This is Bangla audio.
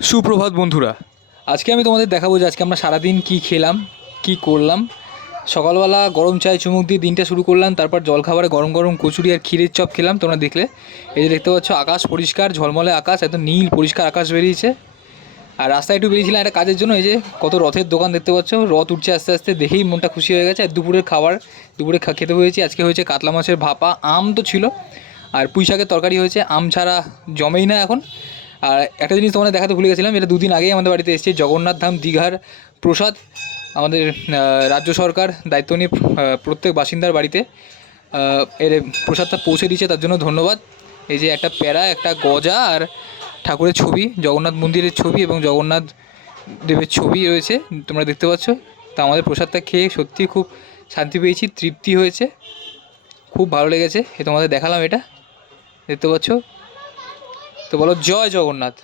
সুপ্রভাত বন্ধুরা। আজকে আমি তোমাদের দেখাবো যে আজকে আমরা সারাদিন কী খেলাম, কী করলাম। সকালবেলা গরম চায় চুমুক দিয়ে দিনটা শুরু করলাম, তারপর জলখাবারে গরম গরম কচুরি আর ক্ষীরের চপ খেলাম। তোমরা দেখলে, এই যে দেখতে পাচ্ছ আকাশ পরিষ্কার, ঝলমলে আকাশ, এত নীল পরিষ্কার আকাশ বেরিয়েছে। আর রাস্তায় একটু বেরিয়েছিলাম একটা কাজের জন্য। এই যে কত রথের দোকান দেখতে পাচ্ছ, রথ উঠছে আস্তে আস্তে, দেখেই মনটা খুশি হয়ে গেছে। আর দুপুরের খাবার, দুপুরে খেতে হয়েছে আজকে, হয়েছে কাতলা মাছের ভাপা, আম তো ছিল, আর পুঁই শাকের তরকারি হয়েছে। আম ছাড়া জমেই না এখন। আর একটা জিনিস তোমাদের দেখাতে ভুলে গেছিলাম, এটা দুদিন আগেই আমাদের বাড়িতে এসেছে, জগন্নাথ ধাম দীঘার প্রসাদ। আমাদের রাজ্য সরকার দায়িত্ব নিয়ে প্রত্যেক বাসিন্দার বাড়িতে এর প্রসাদটা পৌঁছে দিচ্ছে, তার জন্য ধন্যবাদ। এই যে একটা প্যারা, একটা গজা আর ঠাকুরের ছবি, জগন্নাথ মন্দিরের ছবি এবং জগন্নাথ দেবের ছবি রয়েছে, তোমরা দেখতে পাচ্ছ। তা আমাদের প্রসাদটা খেয়ে সত্যি খুব শান্তি পেয়েছি, তৃপ্তি হয়েছে, খুব ভালো লেগেছে। তোমাদের দেখালাম, এটা দেখতে পাচ্ছ। তো বলো জয় জগন্নাথ।